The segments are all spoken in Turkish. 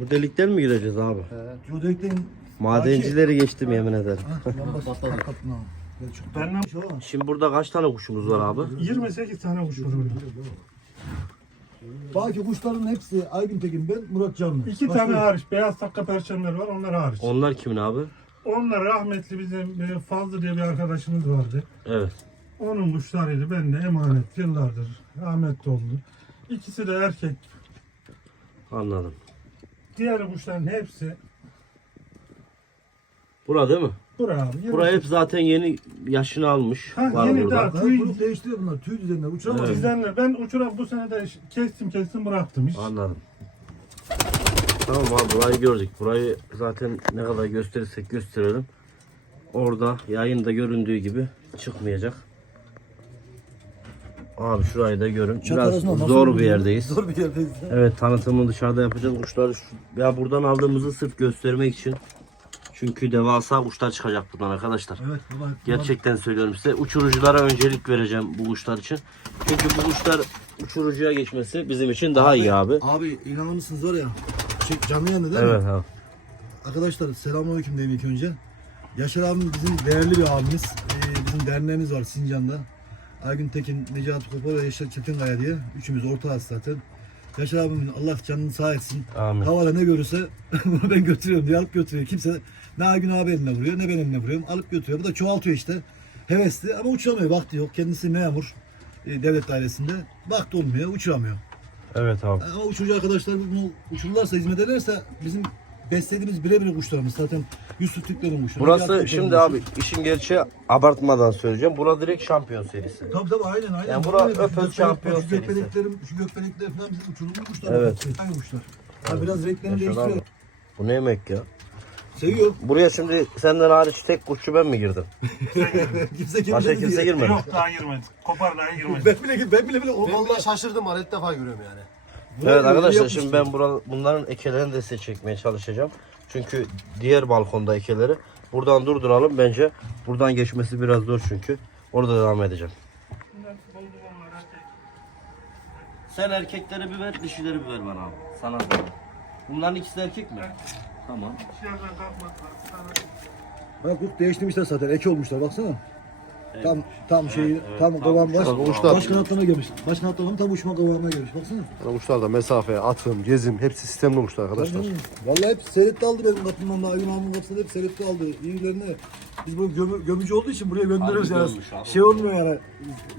Bu delikten mi gireceğiz abi? Cudek'ten Madencileri geçtim yemin ederim. patladı. Patladı. Benden Şimdi burada kaç tane kuşumuz var abi? 28 tane kuş var orada. Baki kuşların hepsi Aygün Tekin ben Murat Canlı. İki Başka tane hariç beyaz takka perçemler var onlar hariç. Onlar kimin abi? Onlar rahmetli bizim e, Fazlı diye bir arkadaşımız vardı. Evet. Onun kuşlarıydı. Ben de emanet yıllardır rahmetli oldu. İkisi de erkek. Anladım. Diğer kuşların hepsi Bura değil mi? buraya abi. Bura hep zaten yeni yaşını almış. Ha, var yeni burada. daha- Daha kuyruk değiştiriyor bunlar. Tüy düzenler. Uçuramaz. Evet. Bizdenle ben uçuran bu sene de kestim kestim bıraktım hiç. Anladım. Tamam abi burayı gördük. Burayı zaten ne kadar gösterirsek gösterelim. Orada yayında göründüğü gibi çıkmayacak. Abi şurayı da görün. Biraz arasında nasıl zor bir yerdeyiz. Zor bir yerdeyiz. Evet tanıtımını dışarıda yapacağız. Kuşları şu- ya buradan aldığımızı sırf göstermek için. Çünkü devasa kuşlar çıkacak buradan arkadaşlar. Evet baba. Gerçekten söylüyorum size. Uçuruculara öncelik vereceğim bu kuşlar için. Çünkü bu kuşlar uçurucuya geçmesi bizim için daha iyi abi. Abi inanır mısınız var ya. Şey, canlı yandı değil mi? Evet abi. Arkadaşlar selamünaleyküm diyeyim ilk önce. Yaşar abim bizim değerli bir abimiz. Ee, bizim derneğimiz var Sincan'da. Aygün Tekin, Necati Kopar ve Yaşar Çetinkaya diye. Üçümüz ortağız zaten. Yaşar abimin Allah canını sağ etsin. Amin. Havada ne görürse bunu ben götürüyorum diye alıp götürüyor. Kimse ne Aygün abi eline vuruyor ne ben eline vuruyorum. Alıp götürüyor. Bu da çoğaltıyor işte. Hevesli ama uçuramıyor. Vakti yok. Kendisi memur. e, devlet dairesinde. Vakti olmuyor. Uçuramıyor. Evet abi. Ama uçurucu arkadaşlar bunu uçururlarsa, hizmet ederlerse bizim beslediğimiz birebir kuşlarımız zaten Yusuf Türkler'in kuşları. Burası Türkler'in şimdi kuşları. abi işin gerçeği abartmadan söyleyeceğim. Bura direkt şampiyon serisi. Tabii tabii aynen aynen. Yani bura Öpöz şu şampiyon Şu serisi. gökbeneklerim, şu gökbenekler falan bizim uçurulmuş kuşlar. Evet. Aynı kuşlar. Ha, biraz renklerini Yaşar abi. değiştiriyor. Bu ne yemek ya? Seviyor. Buraya şimdi senden hariç tek kuşçu ben mi girdim? kimse kimse Başka kimse girmedi. Yok daha girmedi. Kopar daha girmedi. Ben bile ben bile bile o Ben vallahi de şaşırdım var ilk defa görüyorum yani. Evet arkadaşlar şimdi ben bura, bunların ekelerini de size çekmeye çalışacağım. Çünkü diğer balkonda ekeleri buradan durduralım. Bence buradan geçmesi biraz zor çünkü. Orada devam edeceğim. Sen erkekleri bir ver, dişileri bir ver bana abi. Sana da. Bunların ikisi de erkek mi? Tamam. Bak değiştirmişler zaten. Eki olmuşlar baksana. Tam tam şeyi evet, tam kıvam baş, uçlar, uçlar. baş kanatlarına gelmiş. Baş kanatlarına tam uçma kıvamına gelmiş. Baksana. Yani uçlarda mesafe, atım, gezim hepsi sistemli uçlar arkadaşlar. Tabii. Vallahi hep seyretti aldı benim kapımdan da Ayın abinin kapısında hep seyretti aldı. İyilerini biz bu gömü, gömücü olduğu için buraya gönderiyoruz yani. gömmüş abi. Şey olmuyor yani.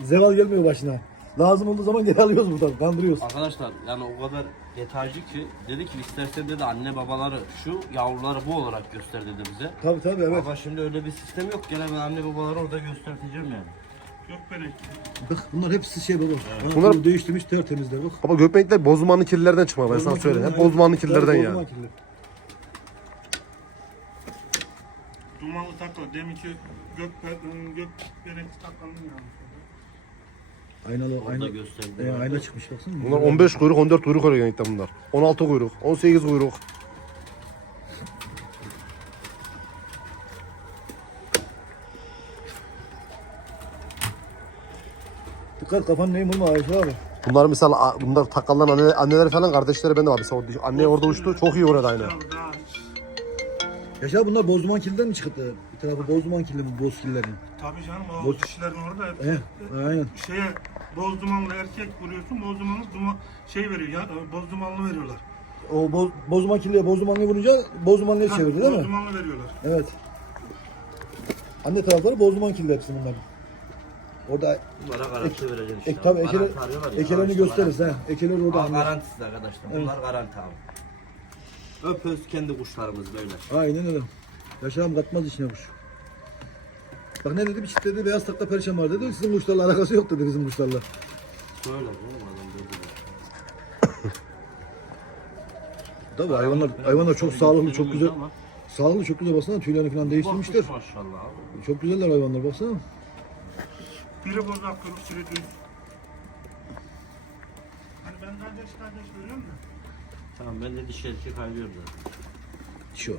Zeval gelmiyor başına. Lazım olduğu zaman geri alıyoruz buradan. Kandırıyoruz. Arkadaşlar yani o kadar detaycı ki dedi ki istersen dedi anne babaları şu yavruları bu olarak göster dedi bize. Tabii tabii evet. Ama şimdi öyle bir sistem yok. Gene ben anne babaları orada göstereceğim yani. Bak bunlar hepsi şey baba. Bunlar- Bunlar değiştirmiş tertemizler bak. Baba gökbenekler bozdumanlı kirlilerden çıkma ben sana söyleyeyim. Hep bozdumanlı kirlilerden Tabii, yani. Dumanlı takla. Deminki gök, gökbenek taklanın yani. Aynalı ayna. gösterdi. E, ayna çıkmış baksana. Bunlar 15 kuyruk, 14 kuyruk oluyor genellikle bunlar. 16 kuyruk, 18 kuyruk. Dikkat kafanın neyim vurma Ayşe abi. Bunlar mesela bunlar takallan anne, anneleri falan kardeşleri bende var. Mesela o- anne orada uçtu. Çok iyi orada aynı. Yaşar bunlar bozduman kilden mi çıktı? Bir tarafı bozduman killi bu boz killerin. Tabii canım o Bu- dişilerin orada hep He, aynen. şeye boz dumanlı erkek vuruyorsun boz dumanlı duma, şey veriyor ya boz dumanlı veriyorlar. O boz, bozduman killiye bozdumanlığı vurunca bozdumanlığı çevirdi değil boz mi? dumanlı veriyorlar. Evet. Anne tarafları bozduman killi hepsi bunların. Orada Bunlara garanti vereceksin işte. ek, tabii Garanti arıyorlar ya. ekelerini işte gösteririz garanti. ha. Ekeleri orada garantisiz arkadaşlar. Bunlar garanti abi. Öpöz kendi kuşlarımız böyle. Aynen öyle. Yaşam katmaz içine kuş. Bak ne dedi bir çift dedi beyaz takla perişan var dedi. Sizin kuşlarla alakası yok dedi bizim kuşlarla. Söyle oğlum adam dedi. Tabii hayvanlar hayvanlar çok sağlıklı çok güzel. Ama Sağlıklı çok güzel baksana tüylerini falan değiştirmişler. Maşallah abi. Çok güzeller hayvanlar baksana. Biri bozak kırık biri düz. Hani ben kardeş kardeş görüyorum da. Tamam ben de dişi erkek ayırıyorum zaten. Şu.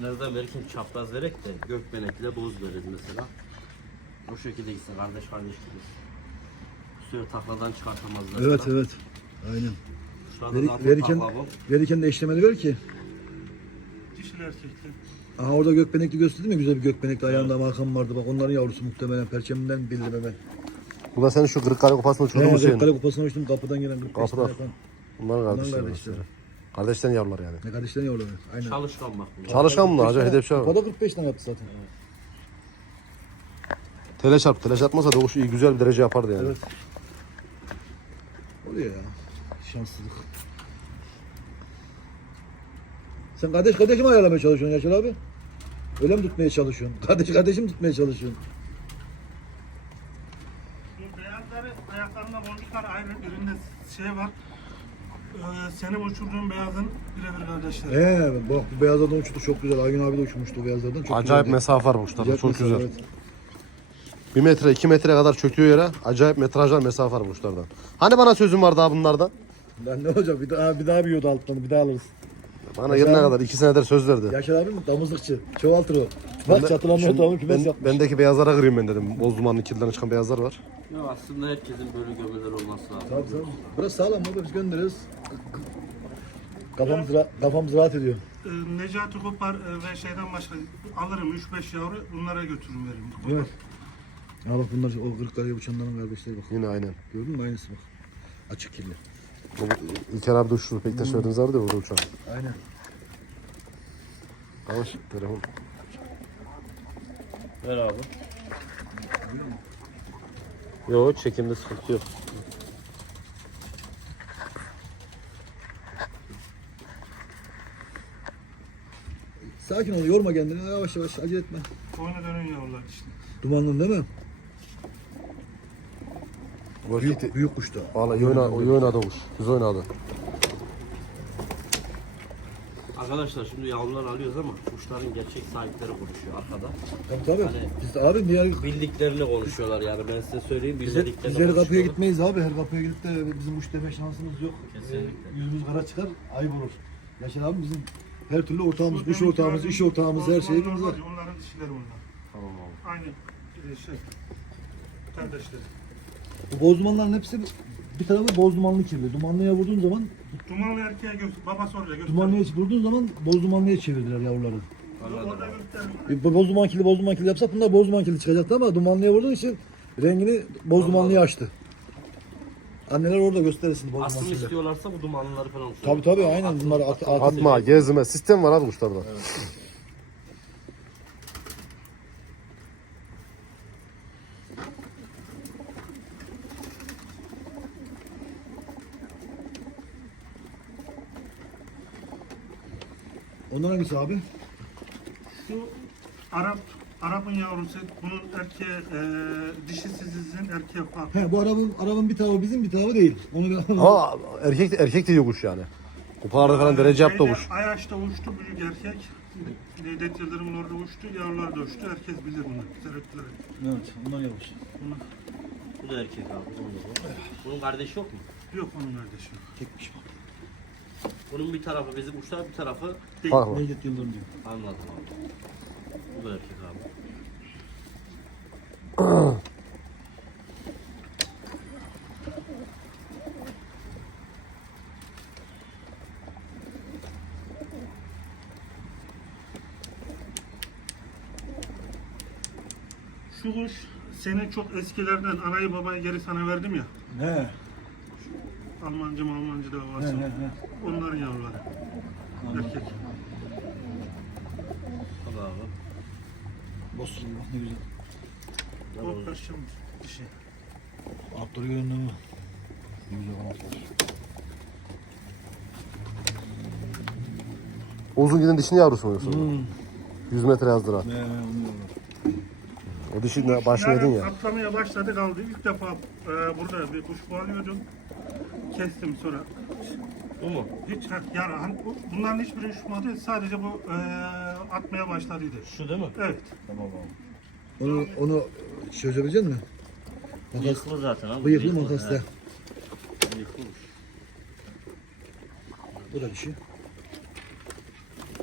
Nereden verirken çapraz vererek de gökbenekle boz veririz mesela. Bu şekilde gitsin kardeş kardeş gibi. Üstüne takladan çıkartamazlar. Evet sana. evet. Aynen. Şurada Veri- zaten verirken- takla bu. Verirken de eşlemeli ver ki. Dişil erkekli. Aha orada gökbenekli gösterdi mi? Güzel bir gökbenekli ayağında makam vardı. Bak onların yavrusu muhtemelen. Perçeminden bildim hemen. Bu da senin şu Kırıkkale kupasını uçurduğumuz Evet, şeyin. Kale kupasına uçtum kapıdan gelen 45 Kapıda. tane yapan. Bunlar kardeşler. kardeşleri. Kardeşlerin yavruları yani. Ne kardeşlerin yavruları. Aynen. Çalışkan bak bunlar. Çalışkan bunlar acayip hedef şey var. Kupada 45 tane yaptı zaten. Tele çarp, tele çarpmasa doğuş iyi güzel bir derece yapardı yani. Evet. Oluyor ya. Şanssızlık. Sen kardeş kardeşi mi ayarlamaya çalışıyorsun Yaşar abi? Öyle mi tutmaya çalışıyorsun? Kardeş kardeşim mi tutmaya çalışıyorsun? Bu beyazları ayaklarında boncuklar ayrı. Birinde şey var. Ee, senin uçurduğun beyazın birebir kardeşleri. He bak bu beyazlardan uçtu çok güzel. Aygün abi de uçmuştu o beyazlardan. Çok Acayip güzeldi. mesafe var bu. Acayip Çok mesafe, güzel. evet. 1 metre 2 metre kadar çöküyor yere. Acayip metrajlar mesafe var bu kuşlardan. Hani bana sözüm var daha bunlardan? Lan ne olacak bir daha bir daha bir yoda alttan bir daha alırız. Bana yerine kadar 2 senedir söz verdi. Yaşar abi mi? Damızlıkçı. Çoğaltır o. Bak çatılanma Şu- ortamı kümes ben, yapmış. bendeki beyazlara kırayım ben dedim. Boz dumanlı kirden çıkan beyazlar var. Yok aslında herkesin böyle göbeler olması lazım. Tabii tabii. Burası sağlam baba biz gönderiyoruz. Kafamız, ra- kafamız rahat ediyor. Ee, Necati Kopar e, ve şeyden başka alırım 3-5 yavru bunlara götürürüm veririm. Evet. Ha bak bunlar o Kırıkkale'ye uçanların kardeşleri bak. Yine aynen. Gördün mü aynısı bak. Açık kirli. İlker abi de uçtu. Pek de söylediğiniz vardı ya orada uçan. Aynen. Yavaş telefon. Ver abi. Yok çekimde sıkıntı yok. Sakin ol yorma kendini yavaş yavaş acele etme. Oyuna dönün yavrular işte. Dumanlın değil mi? Bu Büyük, büyük kuş da. Valla iyi oynadı, iyi oynadı o kuş. Güzel oynadı. Arkadaşlar şimdi yavrular alıyoruz ama kuşların gerçek sahipleri konuşuyor arkada. Tabii tabii. Hani- Biz de abi diğer Bildiklerini konuşuyorlar yani ben size söyleyeyim bilmediklerini bizler kapıya konuşuyorlar. gitmeyiz abi. Her kapıya gidip de bizim uç deme şansımız yok. Kesinlikle. Ee, yüzümüz kara çıkar, ayıp olur. Yaşar abi bizim her türlü ortağımız, kuş ortağımız, iş ortağımız, her şeyimiz var. Onların dişileri bunlar. Tamam abi. Aynı şey. Kardeşleri. Bu boz dumanların hepsi bir tarafı boz dumanlı kirli. Dumanlıya vurduğun zaman, Dumanlı erkeğe göster. Babası oraya göster. dumanlıya vurduğun zaman boz dumanlıya çevirdiler yavruları. Orada göster. Bir boz duman kirli, boz duman kirli yapsak bunlar boz duman kirli çıkacaktı ama dumanlıya vurduğun için rengini boz dumanlıya açtı. Anneler orada gösterirsin boz duman Aslında kirli. istiyorlarsa bu dumanlıları falan Tabii tabii aynen bunlar at, at, Atma, gezme. Sistem var abi kuşlarda. Onlar hangisi abi? Şu Arap Arap'ın yavrusu bunun erkeğe e, dişisizin erkeğe farklı. He bu arabın arabın bir tavı bizim bir tavı değil. Onu ben Ama erkek erkek de iyi kuş yani. Kupalarda falan derece yaptı Şeyde, kuş. Ayaş'ta uçtu büyük erkek. Devlet Yıldırım'ın orada uçtu. Yavrular da uçtu. Herkes bilir bunu. Tereddütler. Evet, ondan yavaş. Bu da erkek abi. Bunun, kardeşi yok mu? Yok onun kardeşi. Çekmiş bak. Bunun bir tarafı bizim uçlar bir tarafı Fark var. Necdet Yıldırım diyor. anladım abi. Bu da erkek abi. Şu kuş senin çok eskilerden anayı babayı geri sana verdim ya. He. Almanca Almanca da He varsa. he he. Onların yavruları. Erkek. Tabii abi. Bostur bak ne güzel. O perşem dişi. Atları göründü mü? Ne güzel kanatlar. Uzun giden dişini yavrusu mu yoksa? Hmm. 100 metre he onu diyorlar. O dişi ne- başını yedin ya. Atlamaya başladı kaldı. İlk defa e, burada bir kuş bağlıyordum. Kestim sonra. Bu mu? Hiç ha, yani hani bu- bunların hiçbiri uçmadı. Sadece bu e, atmaya başladıydı. Şu değil mi? Evet. Onu, onu çözebilecek misin? Makas, Bıyıklı zaten abi. bıyıklı makasla. he. Bıyıklıymış. Bu da dişi.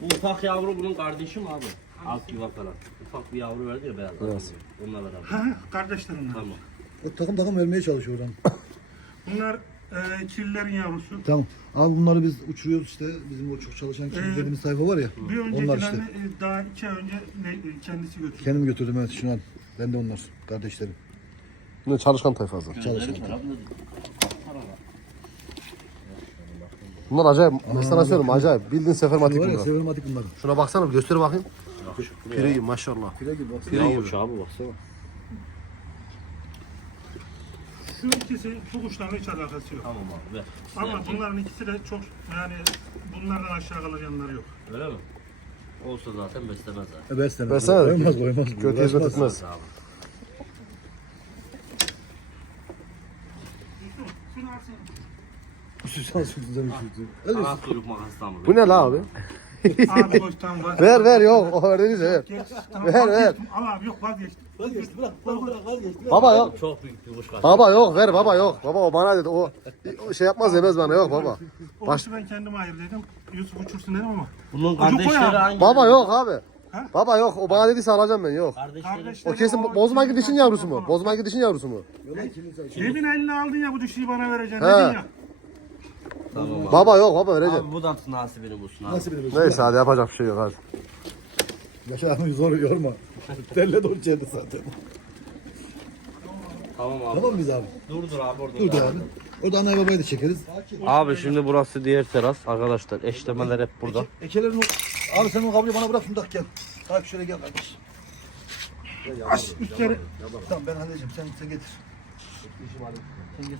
Bu ufak yavru bunun kardeşi mi abi? Alt yuva falan. ufak bir yavru verdi ya beyaz. Beyaz. Onunla beraber. Ha, kardeşlerim. Tamam. O takım takım vermeye çalışıyor oradan. Bunlar e, kirlilerin yavrusu. tamam. Abi bunları biz uçuruyoruz işte. Bizim o çok çalışan Ee, dediğimiz sayfa var ya. Bir Onlar öncekilerini işte. e, daha iki ay önce ne- e, kendisi götürdü. Kendim götürdüm evet şunu al. Ben de onlar kardeşlerim. Ne çalışkan tayfası. Çalışan. Bunlar acayip. Ben sana söyleyeyim acayip. Bildiğin sefermatik Var ya bunlar. bunlar. Şuna baksana bir göster bakayım. Pire gibi maşallah. File gibi baksana. Pire gibi. Abi baksana. Şu ikisi bu kuşlarla hiç alakası yok. Tamam abi ver. Ama bunların ikisi de çok yani bunlardan aşağı kalır yanları yok. Öyle mi? Olsa zaten beslemez abi. E, Beslemez. Versene. Koymaz koymaz. Kötü hizmet etmez. Abi. Şunu alsana. Süsen süsen süsen. Öyle Ana kuyruk makastan mı? Bu ne la abi? Abi vazgeçtim. Ver ver yok. O verdiniz ver. Geç, tamam, Ver, ver. vazgeçtim. Al abi yok vazgeçtim. Vazgeçti bırak. Bırak bırak vazgeçti. Baba yok. Çok büyük bir kuş kaçtı. Baba yok ver baba yok. Baba o bana dedi. O, o şey yapmaz yemez bana yok baba. O Baş- kuşu ben kendim ayırdıydım. Yusuf uçursun dedim ama. Bunun kardeşleri hangi? Baba yok abi. Ha? Baba yok. O bana dediyse alacağım ben yok. Kardeşleri. Kardeşleri O kesin o- bozma gidişin yavrusu mu? Bozma gidişin yavrusu mu? Demin eline aldın ya bu dişiyi bana vereceksin He. dedin ya. Tamam abi. Baba yok baba vereceğim. Abi bu da nasibini bulsun abi. Nasıl bilir? Neyse hadi yapacak bir şey yok hadi. Yaşar abi zor yorma. Telle doğru çeldi zaten. Tamam abi. Tamam mıyız abi? Dur dur abi orada. Dur da abi. Orada anne babayı da çekeriz. Abi şimdi burası diğer teras arkadaşlar. Eşlemeler hep burada. Ekelerin o... Abi sen o kabloyu bana bırak şunu tak gel. Abi şöyle gel kardeş. Aç üstleri. Tamam ben halledeceğim. Sen, sen getir. Sen getir.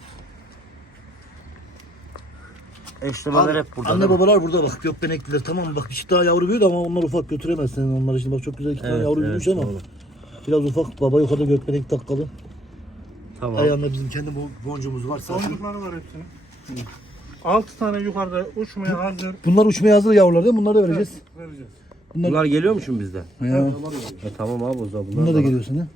Eşlemeler hep burada. Anne değil mi? babalar burada bak gökbenekliler tamam mı? Bak bir çift daha yavru büyüdü ama onlar ufak götüremezsin onları şimdi bak çok güzel iki tane Evet, yavru evet, büyümüş ama doğru. biraz ufak baba yukarıda gökbenek takkalı. Tamam. Ayağında bizim kendi bo- boncuğumuz var. Saçın. Boncukları var hepsinin. Altı tane yukarıda uçmaya hazır. Bunlar uçmaya hazır yavrular değil mi? Bunları da vereceğiz. Vereceğiz. Bunlar geliyor mu şimdi bizden? Ya. E, tamam abi o zaman bunlar, Bunlar da geliyorsun ha.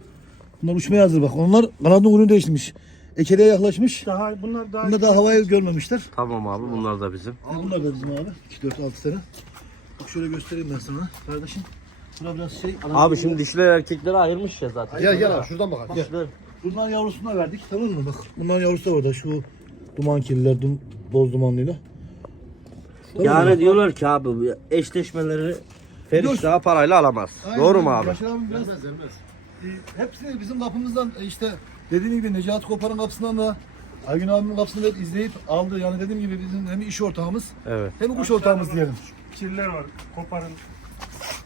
Bunlar uçmaya hazır bak. Onlar kanadın uğrunu değiştirmiş. Ekeliğe yaklaşmış. Daha bunlar daha Bunlar daha havayı görmemişler. Tamam abi bunlar da bizim. Ha, bunlar da bizim abi. 2, 4, 6 tane. Bak şöyle göstereyim ben sana kardeşim. Bura biraz şey. Abi şimdi dişler erkekleri ayırmış ya zaten. Gel gel abi şuradan bakalım. Gel. Dişler. Bunların yavrusunu da verdik tamam mı? Bak bunların yavrusu da orada. Şu duman kirliler, dum, boz dumanlıyla. Tamam Yani mı? diyorlar ki abi bu eşleşmeleri Feriş daha parayla alamaz. Aynen Doğru mu abi? Yaşar abim biraz e, hepsini bizim kapımızdan e, işte dediğim gibi Necati Kopar'ın kapısından da Aygün abimin kapısını da izleyip aldı. Yani dediğim gibi bizim hem iş ortağımız Evet. hem kuş ortağımız diyelim. kirler var. Koparın.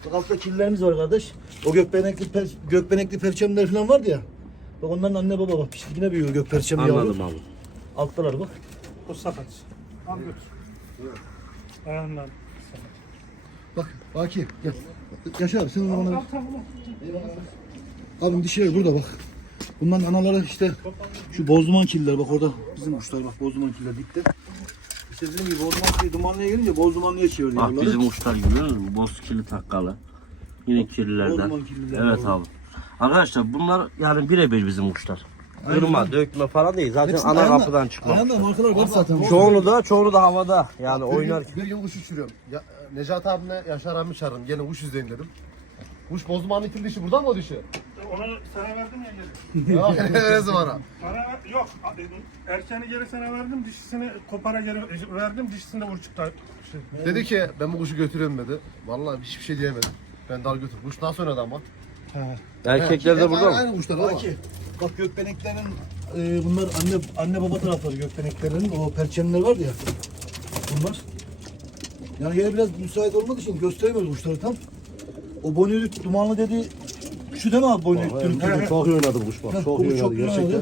Bak altta kirlerimiz var kardeş. O gökbenekli per, gökbenekli perçemler falan vardı ya. Bak onların anne baba bak piştikine büyüyor gök perçemi yavru. Anladım abi. Alttalar bak. O sakat. Al götür. Ayağından. Bak Baki gel. Yaşar abi sen onu bana ver. Abim dişleri burada bak. Bunların anaları işte şu bozduman kirliler bak orada bizim kuşlar bak bozduman kirliler dikti. İşte dediğim gibi bozduman dumanlıya gelince bozdumanlıya çevirdi Ah yavruları. bizim uçlar görüyor musun? Boz kirli takkalı. Yine kirlilerden. Evet abi. Arkadaşlar bunlar yani birebir bizim uçlar. Kırma, dökme falan değil. Zaten Hepsinin ana ayağında- kapıdan çıkma. Ayağında markalar var zaten. Çoğunu da çoğunu da havada. Yani Bir oynar. gün, bir gün kuş uçuruyorum. Ya, Necati abimle Yaşar abimi çağırdım. Gelin kuş izleyin dedim. Kuş bozdumanın itin dişi buradan mı o dişi? Onu sana verdim ya geri. Ya neresi bana? Bana yok. Erkeni geri sana verdim. Dişisini kopara geri verdim. Dişisini de vurçukta. Şey. Dedi ki ben bu kuşu götürüyorum dedi. Vallahi hiçbir şey diyemedim. Ben dal götür. Kuş nasıl oynadı ama? Erkekler de burada mı? Aynı kuşlar ama. Bak gökbeneklerin e, bunlar anne anne baba tarafları gökbeneklerin o perçemler var ya. Bunlar. Yani yine biraz müsait olmadığı için gösteremiyoruz kuşları tam. O bonülük dumanlı dediği şu değil mi abi bonülük? dürüm? Çok iyi oynadı bu kuş bak. Heh, Çok iyi oynadı gerçekten.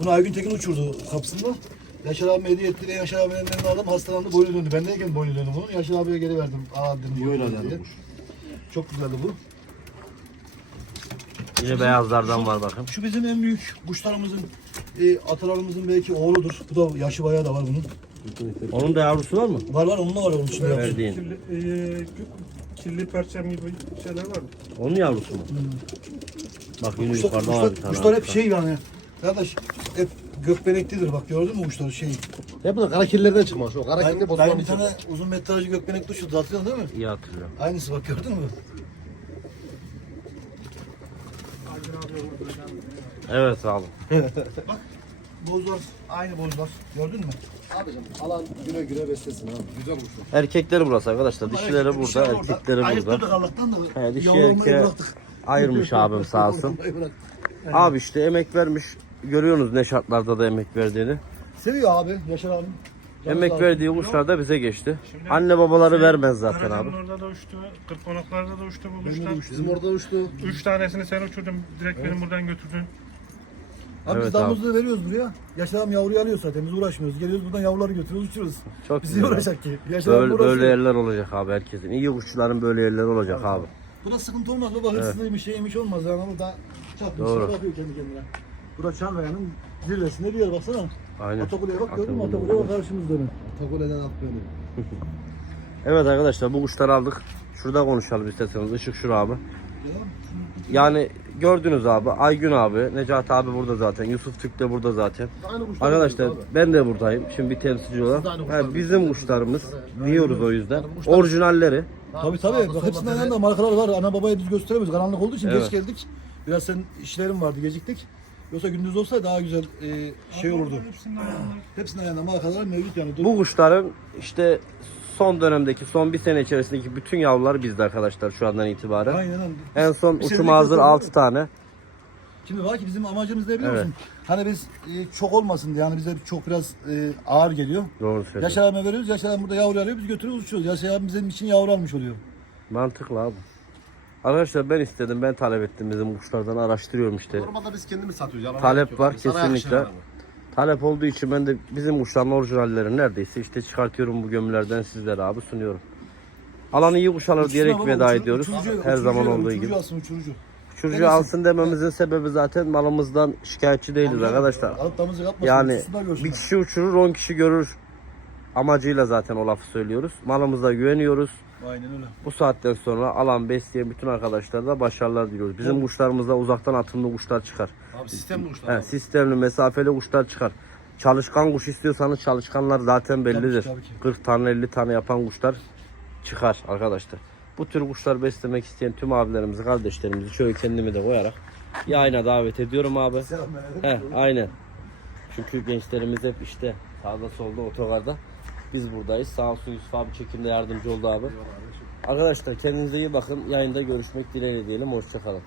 Bunu Aygün Tekin uçurdu kapsında. Yaşar abi hediye etti ve Yaşar abinin elinden aldım hastalandı boynu döndü. Bendeyken boynu döndü bunun. Yaşar abiye geri verdim. Aa dedim. İyi oynadı diye. yani kuş. Çok güzeldi bu. Yine beyazlardan var bakın. Şu bizim en büyük kuşlarımızın, e, atalarımızın belki oğludur. Bu da yaşı bayağı da var bunun. Onun da yavrusu var mı? Var var onun da var onun için. yapacak. Verdiğin. Kirli, e, kirli perçem gibi şeyler var. Onun yavrusu mu? Bak yine Kuşlar, yukarıda var kuşlar, bir tane. kuşlar hep şey yani. Kardeş hep gökbeneklidir bak gördün mü kuşlar şey. Hep bu da kara kirlerden çıkmış. O kara Ben, kirli ben bozdumanın bir tane uzun metrajlı gökbenekli uçurdu hatırlıyorsun değil mi? İyi hatırlıyorum. Aynısı bak gördün mü? Evet abi. Bozlar aynı bozlar. Gördün mü? Abicim alan güne güne beslesin abi. Güzel kuş. Erkekleri burası arkadaşlar. Dişileri burada, erkekleri burada. Ayırt Allah'tan da He, dişi yavru olmayı erkeğe bıraktık. ayırmış abim sağ olsun. Abi işte emek vermiş. Görüyorsunuz ne şartlarda da emek verdiğini. Seviyor abi Yaşar abi. Canı Emek olsun. verdiği kuşlar da bize geçti. Şimdi- Anne babaları vermez zaten abi. Karacan'ın orada da uçtu. Kırkkonaklarda da uçtu bu de kuşlar. Bizim orada uçtu. Üç tanesini sen uçurdun. Direkt benim buradan götürdün. Abi Evet biz damızlığı veriyoruz buraya. Abi yavruyu alıyor zaten. Biz uğraşmıyoruz. Geliyoruz buradan yavruları götürüyoruz uçuyoruz. Çok Biz güzel. niye uğraşacak ki? Abi Böyle, uğraşıyor. böyle yerler olacak abi herkesin. İyi kuşçuların böyle yerler olacak abi. Bu da sıkıntı olmaz. Baba hırsızlıymış şeymiş olmaz yani. Burada çatmış Doğru. bakıyor kendi kendine. Burası Çankaya'nın zirvesinde bir yer baksana. Aynen. Atakule'ye bak gördün mü? Atakule. Atakule'ye bak karşımızda ne? Takole'den at beni. Evet arkadaşlar bu kuşları aldık. Şurada konuşalım isterseniz. Işık şura abi. Yani gördünüz abi. Aygün abi. Necat abi burada zaten. Yusuf Türk de burada zaten. Arkadaşlar ben de buradayım. Şimdi bir temsilci olarak. Ha, bizim kuşlarımız diyoruz o yüzden. Orijinalleri. Tabii tabii. Bak hepsinden yanında markalar var. Ana babaya biz gösteremeyiz. Karanlık olduğu için Evet. geç geldik. Biraz sen işlerim vardı geciktik. Yoksa gündüz olsaydı daha güzel e, şey olurdu. Hepsinden yanında markalar mevcut yani. Bu kuşların işte son dönemdeki son bir sene içerisindeki bütün yavrular bizde arkadaşlar şu andan itibaren. Aynen öyle. En son Bir uçuma senelik hazır götürdük. 6 tane. Şimdi var ki bizim amacımız ne biliyor Evet. musun? Hani biz e, çok olmasın diye yani bize çok biraz e, ağır geliyor. Doğru söylüyorsun. Yaşar abime veriyoruz. Yaşar abim burada yavru alıyor. Biz götürüyoruz uçuyoruz. Yaşar abim bizim için yavru almış oluyor. Mantıklı abi. Arkadaşlar ben istedim, ben talep ettim bizim kuşlardan araştırıyorum işte. Normalde biz kendimiz satıyoruz. yalan Talep var, Sana kesinlikle. Talep olduğu için ben de bizim kuşların orijinallerini neredeyse işte çıkartıyorum bu gömülerden sizlere abi sunuyorum. Alan iyi kuş alır diyerek Uçursun ama veda uçur- ediyoruz. uçurucu- Her uçurucu zaman yani, olduğu uçurucu gibi. alsın uçurucu. Uçurucu alsın dememizin sebebi zaten malımızdan şikayetçi değiliz arkadaşlar. Damızlık atmasın. Yani bir kişi uçurur 10 kişi görür amacıyla zaten o lafı söylüyoruz. Malımıza güveniyoruz. Aynen öyle. Bu saatten sonra alan besleyen bütün arkadaşlara da başarılar diliyoruz. Bizim kuşlarımızda uzaktan atımlı kuşlar çıkar. Abi sistemli kuşlar. He, abi. sistemli, mesafeli kuşlar çıkar. Çalışkan kuş istiyorsanız çalışkanlar zaten bellidir. tabii ki. 40 tane 50 tane yapan kuşlar çıkar arkadaşlar. Bu tür kuşlar beslemek isteyen tüm abilerimizi, kardeşlerimizi şöyle kendimi de koyarak yayına davet ediyorum abi. He, aynen. Çünkü gençlerimiz hep işte sağda solda otogarda. Biz buradayız. Sağ olsun Yusuf abi çekimde yardımcı oldu abi. Arkadaşlar kendinize iyi bakın. Yayında görüşmek dileğiyle diyelim. Hoşçakalın.